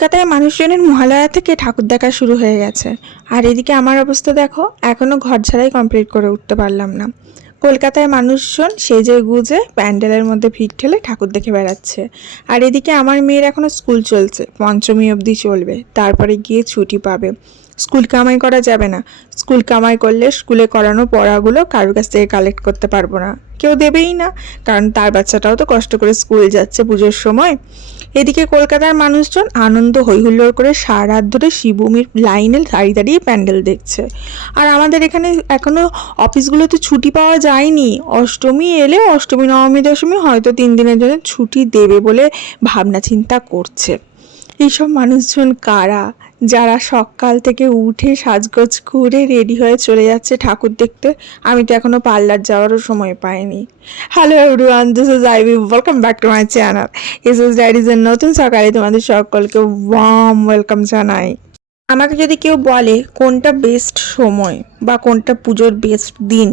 কলকাতায় মানুষজনের মহালয়া থেকে ঠাকুর দেখা শুরু হয়ে গেছে। আর এদিকে আমার অবস্থা দেখো এখনও ঘর ছাড়াই কমপ্লিট করে উঠতে পারলাম না। কলকাতায় মানুষজন সেজে গুজে প্যান্ডেলের মধ্যে ভিড় ঠেলে ঠাকুর দেখে বেড়াচ্ছে। আর এদিকে আমার মেয়ের এখনও স্কুল চলছে, পঞ্চমী অবধি চলবে, তারপরে গিয়ে ছুটি পাবে। স্কুল কামাই করা যাবে না। স্কুল কামাই করলে স্কুলে করানো পড়াগুলো কারোর কাছ থেকে কালেক্ট করতে পারব না। কেউ দেবেই না, কারণ তার বাচ্চাটাও তো কষ্ট করে স্কুল যাচ্ছে পুজোর সময়। এদিকে কলকাতার মানুষজন আনন্দ হৈহুল্লোড় করে সারা রাত ধরে শিবভূমির লাইনে দাঁড়িয়ে দাঁড়িয়ে প্যান্ডেল দেখছে। আর আমাদের এখানে এখনও অফিসগুলোতে ছুটি পাওয়া যায়নি। অষ্টমী এলে অষ্টমী, নবমী, দশমী হয়তো তিন দিনের জন্য ছুটি দেবে বলে ভাবনা চিন্তা করছে। এইসব মানুষজন কারা? যারা সকাল থেকে উঠে সাজগোজ করে রেডি হয়ে চলে যাচ্ছে ঠাকুর দেখতে, আমি তো এখনও পার্লার যাওয়ারও সময় পাইনি। Hello everyone this is Ivy welcome back to my channel ইস ইজ ডায়েরিজের নতুন সকালে তোমাদের সকলকে ওয়াম ওয়েলকাম জানাই। আমাকে যদি কেউ বলে কোনটা বেস্ট সময় বা কোনটা পুজোর বেস্ট দিন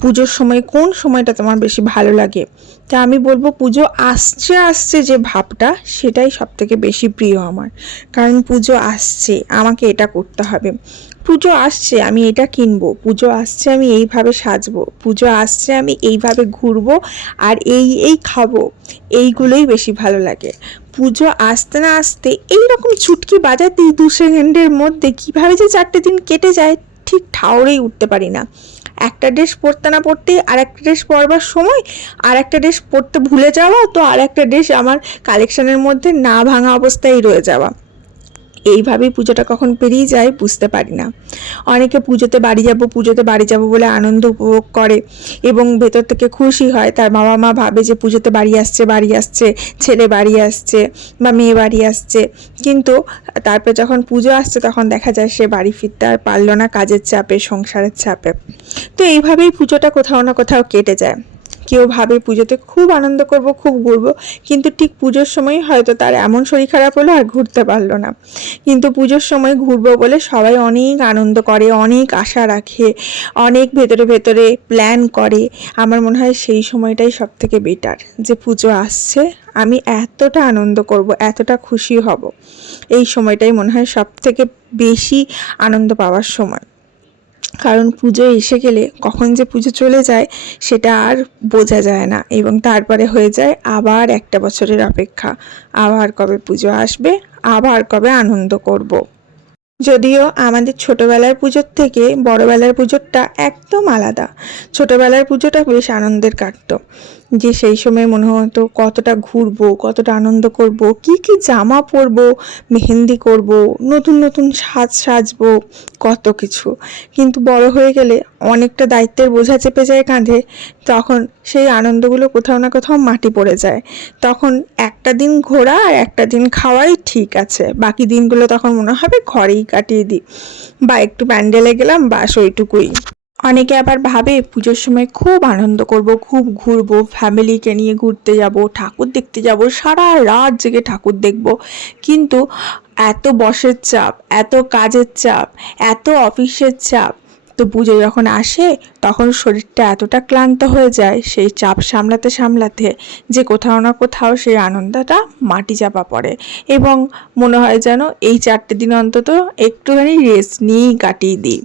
পুজোর সময় কোন সময়টা তোমার বেশি ভালো লাগে? তা আমি বলব পুজো আসছে আসছে যে ভাবটা সেটাই সব থেকে বেশি প্রিয় আমার। কারণ পুজো আসছে, আমাকে এটা করতে হবে। পুজো আসছে, আমি এটা কিনবো। পুজো আসছে, আমি এইভাবে সাজবো। পুজো আসছে, আমি এইভাবে ঘুরবো আর এই এই খাব। এইগুলোই বেশি ভালো লাগে। পুজো আসতে না আসতে এইরকম চুটকি বাজাতে দু সেকেন্ডের মধ্যে কীভাবে যে চারটে দিন কেটে যায় ঠিক ঠাউরেই উঠতে পারি না। একটা ড্রেস পরতে না পরতেই আর একটা ড্রেস পরবার সময় আর একটা ড্রেস পরতে ভুলে যাওয়া, তো আর একটা ড্রেস আমার কালেকশানের মধ্যে না ভাঙা অবস্থায় রয়ে যাওয়া। এইভাবেই পুজোটা কখন পেরিয়ে যায় বুঝতে পারি না। অনেকে পুজোতে বাড়ি যাব, পুজোতে বাড়ি যাব বলে আনন্দ উপভোগ করে এবং ভেতর থেকে খুশি হয়। তার বাবা মা ভাবে যে পুজোতে বাড়ি আসছে বাড়ি আসছে, ছেলে বাড়ি আসছে বা মেয়ে বাড়ি আসছে। কিন্তু তারপর যখন পুজো আসছে তখন দেখা যায় সে বাড়ি ফিরতে আর পারল না কাজের চাপে, সংসারের চাপে। তো এইভাবেই পুজোটা কোথাও না কোথাও কেটে যায়। কেউ ভাবে পুজোতে খুব আনন্দ করব, খুব ঘুরবো, কিন্তু ঠিক পুজোর সময় হয়তো তার এমন শরীর খারাপ হলো আর ঘুরতে পারল না। কিন্তু পুজোর সময় ঘুরবো বলে সবাই অনেক আনন্দ করে, অনেক আশা রাখে, অনেক ভেতরে ভেতরে প্ল্যান করে। আমার মনে হয় সেই সময়টাই সব থেকে বেটার যে পুজো আসছে, আমি এতটা আনন্দ করব, এতটা খুশি হব। এই সময়টাই মনে হয় সব থেকে বেশি আনন্দ পাওয়ার সময়। কারণ পুজো এসে গেলে কখন যে পুজো চলে যায় সেটা আর বোঝা যায় না এবং তারপরে হয়ে যায় আবার একটা বছরের অপেক্ষা আবার কবে পুজো আসবে, আবার কবে আনন্দ করব। যদিও আমাদের ছোটোবেলার পুজোর থেকে বড়বেলার পুজোরটা একদম আলাদা। ছোটোবেলার পুজোটা বেশ আনন্দের কাটতো। যে সেই সময় মনে হতো কতটা ঘুরবো, কতটা আনন্দ করব, কি কি জামা পরবো, মেহেন্দি করব, নতুন নতুন সাজ সাজবো, কত কিছু। কিন্তু বড় হয়ে গেলে অনেকটা দায়িত্বের বোঝা চেপে যায় কাঁধে, তখন সেই আনন্দগুলো কোথাও না কোথাও মাটি পড়ে যায়। তখন একটা দিন ঘোরা আর একটা দিন খাওয়াই ঠিক আছে। বাকি দিনগুলো তখন মনে হবে ঘরেই কাটিয়ে দিই। বা একটু প্যান্ডেলে গেলাম, বাস ওইটুকুই। অনেকে আবার ভাবে পুজোর সময় খুব আনন্দ করব, খুব ঘুরবো, ফ্যামিলিকে নিয়ে ঘুরতে যাব, ঠাকুর দেখতে যাব, সারা রাত জেগে ঠাকুর দেখব। কিন্তু এত বসের চাপ, এত কাজের চাপ, এত অফিসের চাপ তো পুজো যখন আসে, তখন শরীরটা এতটা ক্লান্ত হয়ে যায়, সেই চাপ সামলাতে সামলাতে যে কোথাও না কোথাও সেই আনন্দটা মাটি চাপা পড়ে। এবং মনে হয় যেন এই চারটে দিন অন্তত একটুখানি রেস্ট নিয়েই কাটিয়ে দিই।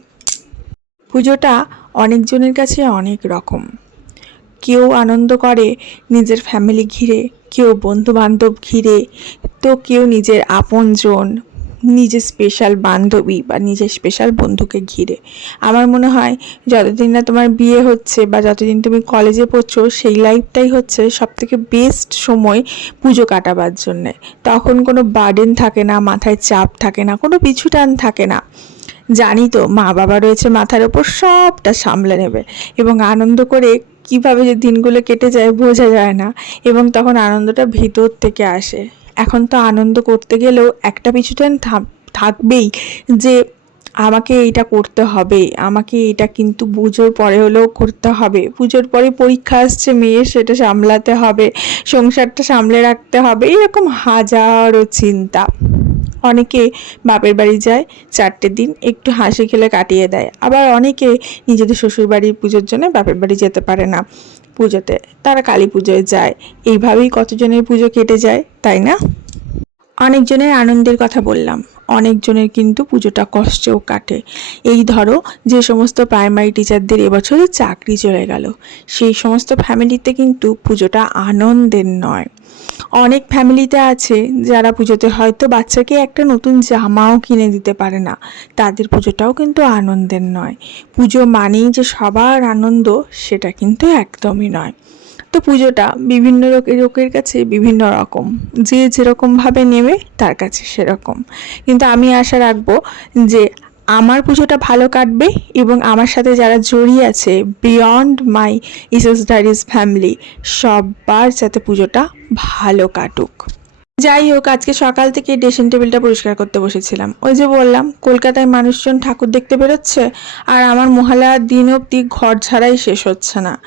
পুজোটা অনেকজনের কাছে অনেক রকম। কেউ আনন্দ করে নিজের ফ্যামিলি ঘিরে, কেউ বন্ধু বান্ধব ঘিরে, তো কেউ নিজের আপনজন নিজের স্পেশাল বান্ধবী বা নিজের স্পেশাল বন্ধুকে ঘিরে। আমার মনে হয় যতদিন না তোমার বিয়ে হচ্ছে বা যতদিন তুমি কলেজে পড়ছো, সেই লাইফটাই হচ্ছে সব থেকে বেস্ট সময় পুজো কাটাবার জন্যে। তখন কোনো বার্ডেন থাকে না, মাথায় চাপ থাকে না, কোনো পিছু টান থাকে না। জানি তো মা বাবা রয়েছে মাথার ওপর, সবটা সামলে নেবে। এবং আনন্দ করে কীভাবে যে দিনগুলো কেটে যায় বোঝা যায় না। এবং তখন আনন্দটা ভিতর থেকে আসে। এখন তো আনন্দ করতে গেলেও একটা পিছুটান থাকবেই যে আমাকে এইটা করতে হবে, আমাকে এটা কিন্তু পুজোর পরে হলেও করতে হবে। পুজোর পরে পরীক্ষা আসছে মেয়ের, সেটা সামলাতে হবে, সংসারটা সামলে রাখতে হবে, এরকম হাজারো চিন্তা। অনেকে বাপের বাড়ি যায়, চারটে দিন একটু হাসি খেলে কাটিয়ে দেয়, আবার অনেকে নিজেদের শ্বশুর বাড়ির পুজোর জন্য বাপের বাড়ি যেতে পারে না। পুজোতে। তারা কালী পুজোয় যায়। এইভাবেই কতজনের পুজো কেটে যায়, তাই না? অনেকজনের আনন্দের কথা বললাম। অনেকজনের কিন্তু পুজোটা কষ্টেও কাটে। এই ধরো, যে সমস্ত প্রাইমারি টিচারদের এবছরে চাকরি চলে গেল। সেই সমস্ত ফ্যামিলিতে কিন্তু পুজোটা আনন্দের নয়। অনেক ফ্যামিলিতে আছে যারা পুজোতে হয়তো বাচ্চাকে একটা নতুন জামাও কিনে দিতে পারে না। তাদের পুজোটাও কিন্তু আনন্দের নয়। পুজো মানেই যে সবার আনন্দ, সেটা কিন্তু একদমই নয়। তো পুজোটা বিভিন্ন লোকের লোকের কাছে বিভিন্ন রকম। যে যেরকমভাবে নেবে, তার কাছে সেরকম। কিন্তু আমি আশা রাখব যে আমার পুজোটা ভালো কাটবে এবং আমার সাথে যারা জড়িয়ে আছে বিয়ন্ড মাই ইসেস ডাইরিস ফ্যামিলি সবার যাতে পুজোটা ভালো কাটুক। যাই হোক, আজকে সকাল থেকে ড্রেসিং টেবিলটা পরিষ্কার করতে বসেছিলাম। ওই যে বললাম, কলকাতায় মানুষজন ঠাকুর দেখতে বেরোচ্ছে আর আমার মহালয়ার দিন অবধি ঘর ছাড়াই শেষ হচ্ছে না।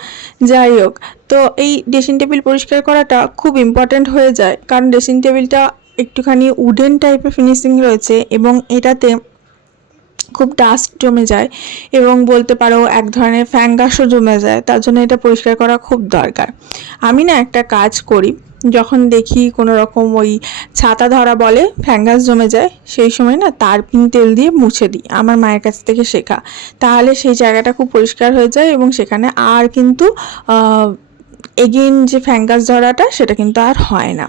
যাই হোক, তো এই ড্রেসিং টেবিল পরিষ্কার করাটা খুব ইম্পর্ট্যান্ট হয়ে যায়। কারণ ড্রেসিং টেবিলটা একটুখানি উডেন টাইপের ফিনিশিং রয়েছে এবং এটাতে খুব ডাস্ট জমে যায় এবং বলতে পারো এক ধরনের ফ্যাঙ্গাসও জমে যায়, তার জন্য এটা পরিষ্কার করা খুব দরকার। আমি না একটা কাজ করি, যখন দেখি কোনো রকম ওই ছাতা ধরা বলে ফ্যাঙ্গাস জমে যায়, সেই সময় না তারপিন তেল দিয়ে মুছে দিই, আমার মায়ের কাছ থেকে শেখা। তাহলে সেই জায়গাটা খুব পরিষ্কার হয়ে যায় এবং সেখানে আর কিন্তু এগেন যে ফ্যাঙ্গাস ধরাটা, সেটা কিন্তু আর হয় না।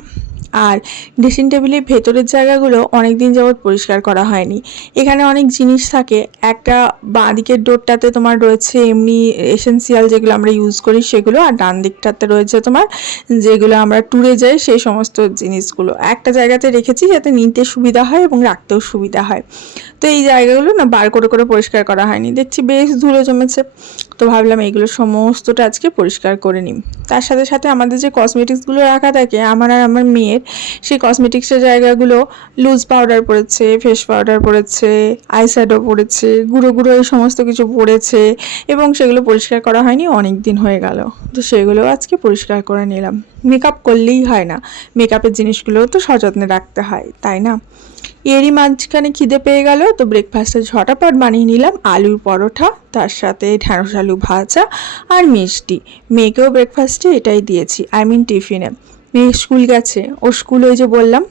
আর ড্রেসিং টেবিলের ভেতরের জায়গাগুলো অনেক দিন যাবৎ পরিষ্কার করা হয়নি। এখানে অনেক জিনিস থাকে। একটা বাঁ দিকের ডোরটাতে তোমার রয়েছে এমনি এসেন্সিয়াল যেগুলো আমরা ইউজ করি সেগুলো, আর ডান দিকটাতে রয়েছে তোমার যেগুলো আমরা ট্যুরে যাই সেই সমস্ত জিনিসগুলো। একটা জায়গাতে রেখেছি যাতে নিতে সুবিধা হয় এবং রাখতেও সুবিধা হয়। তো এই জায়গাগুলো না বার করে করে পরিষ্কার করা হয়নি। দেখছি বেশ ধুলো জমেছে। তো ভাবলাম এইগুলো সমস্তটা আজকে পরিষ্কার করে নিই। তার সাথে সাথে আমাদের যে কসমেটিক্সগুলো রাখা থাকে, আমার আর আমার মেয়ের সেই কসমেটিক্সের জায়গাগুলো লুজ পাউডার পড়েছে ফেস পাউডার পড়েছে আইশ্যাডো পড়েছে গুঁড়ো গুঁড়ো এই সমস্ত কিছু পড়েছে এবং সেগুলো পরিষ্কার করা হয়নি, অনেক দিন হয়ে গেল। তো সেগুলো আজকে পরিষ্কার করে নিলাম। মেকআপ করলেই হয় না। মেকআপের জিনিসগুলোও তো সযত্নে রাখতে হয়, তাই না? এরই মাঝখানে খিদে পেয়ে গেল, তো ব্রেকফাস্টে ঝটাপট বানিয়ে নিলাম, আলুর পরোটা, তার সাথে ঢ্যাঁড়স আলু ভাজা আর মিষ্টি। মেয়েকেও ব্রেকফাস্টে এটাই দিয়েছি আই মিন টিফিনে মেয়ে স্কুল গেছে। ও স্কুল ওই যে বললাম,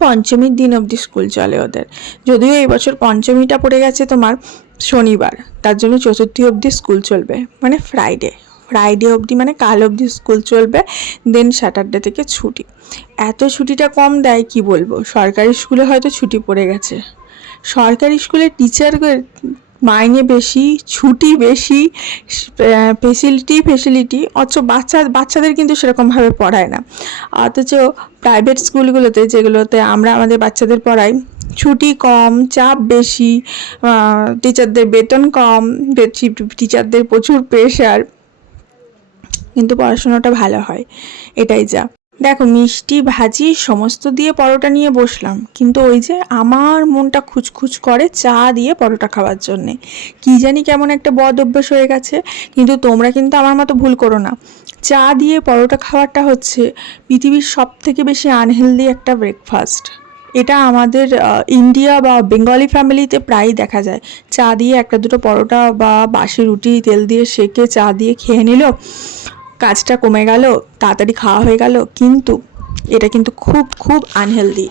পঞ্চমীর দিন অবধি স্কুল চলে ওদের। যদিও এই বছর পঞ্চমীটা পড়ে গেছে তোমার শনিবার, তার জন্য চতুর্থী অবধি স্কুল চলবে মানে ফ্রাইডে ফ্রাইডে অবধি মানে কাল অবধি স্কুল চলবে দেন স্যাটারডে থেকে ছুটি। এত ছুটিটা কম দেয়, কি বলব? সরকারি স্কুলে হয়তো ছুটি পড়ে গেছে। সরকারি স্কুলের টিচার মাইনে বেশি, ছুটি বেশি ফেসিলিটি ফেসিলিটি অথচ বাচ্চা বাচ্চাদের কিন্তু সেরকমভাবে পড়ায় না। অথচ প্রাইভেট স্কুলগুলোতে যেগুলোতে আমরা আমাদের বাচ্চাদের পড়াই, ছুটি কম, চাপ বেশি টিচারদের বেতন কম টিচারদের প্রচুর প্রেশার কিন্তু পড়াশোনাটা ভালো হয়, এটাই যা। দেখো, মিষ্টি, ভাজি, সমস্ত দিয়ে পরোটা নিয়ে বসলাম। কিন্তু ওই যে আমার মনটা খুচখুচ করে চা দিয়ে পরোটা খাওয়ার জন্যে। কি জানি কেমন একটা বদ অভ্যেস হয়ে গেছে, কিন্তু তোমরা কিন্তু আমার মতো ভুল করো না। চা দিয়ে পরোটা খাওয়াটা হচ্ছে পৃথিবীর সব থেকে বেশি আনহেলদি একটা ব্রেকফাস্ট এটা আমাদের ইন্ডিয়া বা বেঙ্গলি ফ্যামিলিতে প্রায়ই দেখা যায়। চা দিয়ে একটা দুটো পরোটা বা বাসি রুটি তেল দিয়ে সেকে চা দিয়ে খেয়ে নিল কাজটা কমে গেল, তাড়াতাড়ি খাওয়া হয়ে গেল, কিন্তু এটা কিন্তু খুব খুব আনহেলদি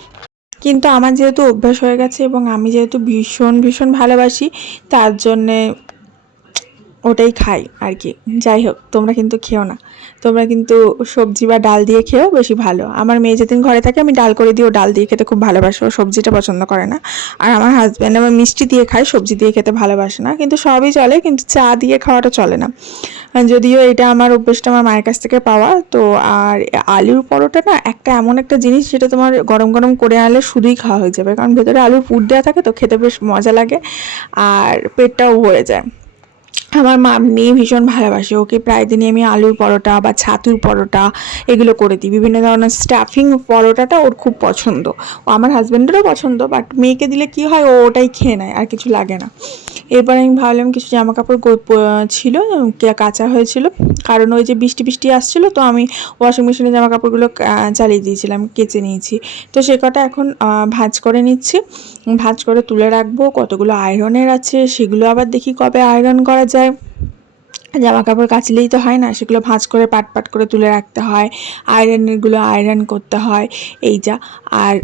কিন্তু আমার যেহেতু অভ্যাস হয়ে গেছে এবং আমি যেহেতু ভীষণ ভীষণ ভালোবাসি, তার জন্যে ওটাই খাই আর কি। যাই হোক, তোমরা কিন্তু খেও না। তোমরা কিন্তু সবজি বা ডাল দিয়ে খেও বেশি ভালো। আমার মেয়ে যেদিন ঘরে থাকে, আমি ডাল করে দিই, ও ডাল দিয়ে খেতে খুব ভালোবাসে, ও সবজিটা পছন্দ করে না। আর আমার হাজব্যান্ড আমার মিষ্টি দিয়ে খায়, সবজি দিয়ে খেতে ভালোবাসে না। কিন্তু সবই চলে, কিন্তু চা দিয়ে খাওয়াটা চলে না। যদিও এটা আমার অভ্যেসটা আমার মায়ের কাছ থেকে পাওয়া, তো আর আলুর পরোটা না একটা এমন একটা জিনিস যেটা তোমার গরম গরম করে আনলে শুধুই খাওয়া হয়ে যাবে। কারণ ভেতরে আলুর পুর দেওয়া থাকে তো খেতে বেশ মজা লাগে আর পেটটাও ভরে যায়। আমার মা মেয়ে ভীষণ ভালোবাসে, ওকে প্রায় দিনই আমি আলুর পরোটা বা ছাতুর পরোটা এগুলো করে দিই। বিভিন্ন ধরনের স্টাফিং পরোটাটা ওর খুব পছন্দ। ও আমার হাজব্যান্ডেরও পছন্দ বাট মেয়েকে দিলে কি হয় ও ওটাই খেয়ে নেয়, আর কিছু লাগে না। এরপর আমি ভাবলাম কিছু জামা কাপড় ছিল কাঁচা হয়েছিল। কারণ ওই যে বৃষ্টি বৃষ্টি আসছিল, তো আমি ওয়াশিং মেশিনে জামা কাপড়গুলো চালিয়ে দিয়েছিলাম, কেচে নিয়েছি। তো সে কটা এখন ভাজ করে নিচ্ছি। ভাজ করে তুলে রাখব, কতগুলো আয়রনের আছে, সেগুলো আবার দেখি কবে আয়রন করা যায়। জামা কাপড় কাচলেই তো হয় না, সেগুলো ভাঁজ করে পাট পাট করে তুলে রাখতে হয়। আয়রনেরগুলো আয়রন করতে হয়, এই যা। আর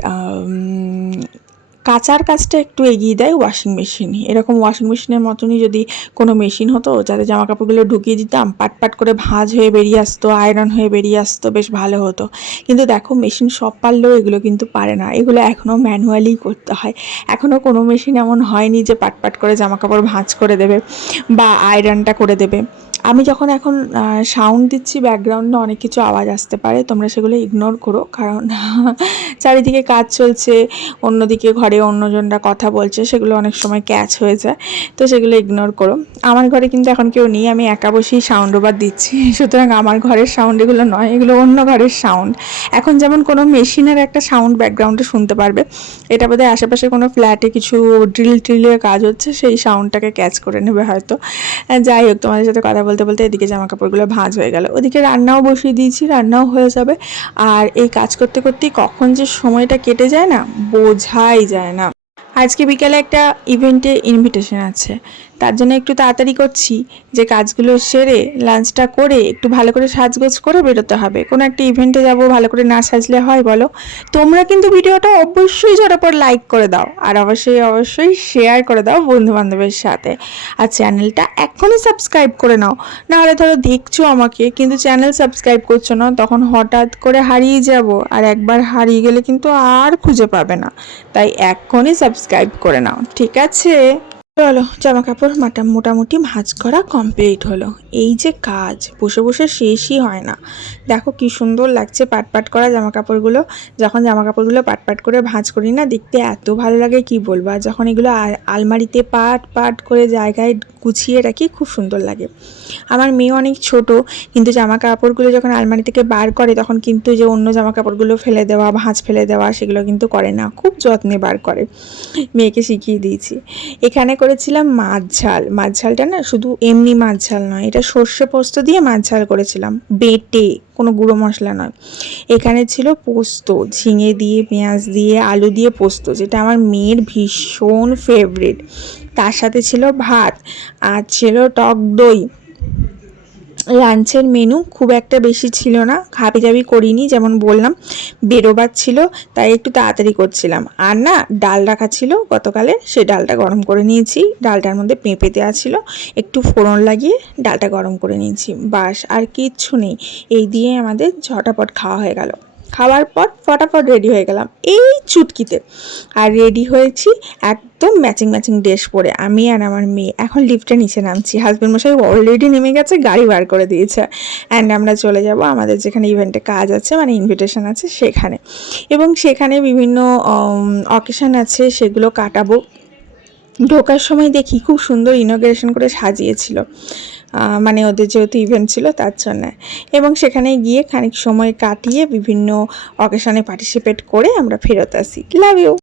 কাচার কাজটা একটু এগিয়ে দেয় ওয়াশিং মেশিন এরকম ওয়াশিং মেশিনের মতনই যদি কোনো মেশিন হতো, যাতে জামা কাপড়গুলো ঢুকিয়ে দিতাম, পাট পাট করে ভাঁজ হয়ে বেরিয়ে আসতো আয়রন হয়ে বেরিয়ে আসতো, বেশ ভালো হতো। কিন্তু দেখো মেশিন সব পারলেও এগুলো কিন্তু পারে না। এগুলো এখনও ম্যানুয়ালি করতে হয়। এখনও কোনো মেশিন এমন হয়নি যে পাট পাট করে জামা কাপড় ভাঁজ করে দেবে বা আয়রনটা করে দেবে। আমি যখন এখন সাউন্ড দিচ্ছি ব্যাকগ্রাউন্ডে অনেক কিছু আওয়াজ আসতে পারে, তোমরা সেগুলো ইগনোর করো। কারণ চারিদিকে কাজ চলছে, অন্যদিকে ঘরে অন্যজনরা কথা বলছে, সেগুলো অনেক সময় ক্যাচ হয়ে যায়, তো সেগুলো ইগনোর করো। আমার ঘরে কিন্তু এখন কেউ নেই, আমি একা বসেই সাউন্ড ওভার দিচ্ছি। সুতরাং আমার ঘরের সাউন্ড এগুলো নয়, এগুলো অন্য ঘরের সাউন্ড এখন যেমন কোনো মেশিনের একটা সাউন্ড ব্যাকগ্রাউন্ডে শুনতে পারবে, এটা বোধহয় আশেপাশে কোনো ফ্ল্যাটে কিছু ড্রিল ট্রিলের কাজ হচ্ছে, সেই সাউন্ডটাকে ক্যাচ করে নেবে হয়তো। যাই হোক, তোমাদের সাথে কথা বলতে বলতে এদিকে জামা কাপড়গুলো ভাঁজ হয়ে গেল। ওদিকে রান্নাও বসিয়ে দিয়েছি, রান্নাও হয়ে যাবে। আর এই কাজ করতে করতেই কখন যে সময়টা কেটে যায় না, বোঝাই যায় না। আজকে বিকালে একটা ইভেন্টে ইনভিটেশন আছে। তার জন্য একটু তাড়াতাড়ি করছি যে কাজগুলো সেরে লাঞ্চটা করে একটু ভালো করে সাজগোজ করে বেরোতে হবে। কোনো একটা ইভেন্টে যাব, ভালো করে না সাজলে হয় বলো। তোমরা কিন্তু ভিডিওটা অবশ্যই ঝটাপট লাইক করে দাও আর অবশ্যই অবশ্যই শেয়ার করে দাও বন্ধু বান্ধবের সাথে। আর চ্যানেলটা এখনই সাবস্ক্রাইব করে নাও। নাহলে ধরো দেখছ আমাকে, কিন্তু চ্যানেল সাবস্ক্রাইব করছ না, তখন হঠাৎ করে হারিয়ে যাব আর একবার হারিয়ে গেলে কিন্তু আর খুঁজে পাবে না। তাই এখনই সাবস্ক্রাইব করে নাও, ঠিক আছে? চলো জামা কাপড় মাটা, মোটামুটি ভাঁজ করা কমপ্লিট হলো। এই যে কাজ, বসে বসে শেষই হয় না। দেখো কি সুন্দর লাগছে পাট পাট করা জামা কাপড়গুলো যখন জামা কাপড়গুলো পাট পাট করে ভাঁজ করি না, দেখতে এত ভালো লাগে, কি বলব? আর যখন এগুলো আল- আলমারিতে পাট পাট করে জায়গায় গুছিয়ে রাখি, খুব সুন্দর লাগে। আমার মেয়ে অনেক ছোট, কিন্তু জামা কাপড়গুলো যখন আলমারি থেকে বার করে, তখন কিন্তু যে অন্য জামা কাপড়গুলো ফেলে দেওয়া, ভাঁজ ফেলে দেওয়া, সেগুলো কিন্তু করে না। খুব যত্নে বার করে। মেয়েকে শিখিয়ে দিয়েছি। এখানে করেছিলাম মাছ ঝাল। মাছ ঝালটা না শুধু এমনি মাছ ঝাল নয়, এটা সর্ষে পোস্ত দিয়ে মাছ ঝাল করেছিলাম। বেটে, কোনো গুঁড়ো মশলা নয়। এখানে ছিল পোস্ত, ঝিঙে দিয়ে, পেঁয়াজ দিয়ে, আলু দিয়ে পোস্ত, যেটা আমার মেয়ের ভীষণ ফেভারিট তার সাথে ছিল ভাত, আর ছিল টক দই। লাঞ্চের মেনু খুব একটা বেশি ছিল না। খাবি দাবি করিনি, যেমন বললাম, বেরোবার ছিল, তাই একটু তাড়াতাড়ি করছিলাম। আর না, ডাল রাখা ছিল গতকালে সে ডালটা গরম করে নিয়েছি। ডালটার মধ্যে পেঁপে দেওয়া ছিল, একটু ফোড়ন লাগিয়ে ডালটা গরম করে নিয়েছি। বাস, আর কিচ্ছু নেই। এই দিয়ে আমাদের ঝটাপট খাওয়া হয়ে গেল। খাওয়ার পর ফটাফট রেডি হয়ে গেলাম। এই চুটকিতে। আর রেডি হয়েছি একদম ম্যাচিং ম্যাচিং ড্রেস পরে। আমি আর আমার মেয়ে এখন লিফটে নিচে নামছি। হাজব্যান্ড মশাই অলরেডি নেমে গেছে, গাড়ি বার করে দিয়েছে। অ্যান্ড আমরা চলে যাব আমাদের যেখানে ইভেন্টে কাজ আছে মানে ইনভিটেশন আছে সেখানে। এবং সেখানে বিভিন্ন অকেশন আছে, সেগুলো কাটাবো। ঢোকার সময় দেখি খুব সুন্দর ইনোগ্রেশন করে সাজিয়েছিল। মানে ওদের যেহেতু ইভেন্ট ছিল তার জন্য। এবং সেখানে গিয়ে খানিক সময় কাটিয়ে বিভিন্ন অকেশনে পার্টিসিপেট করে আমরা ফেরত আসি। Love you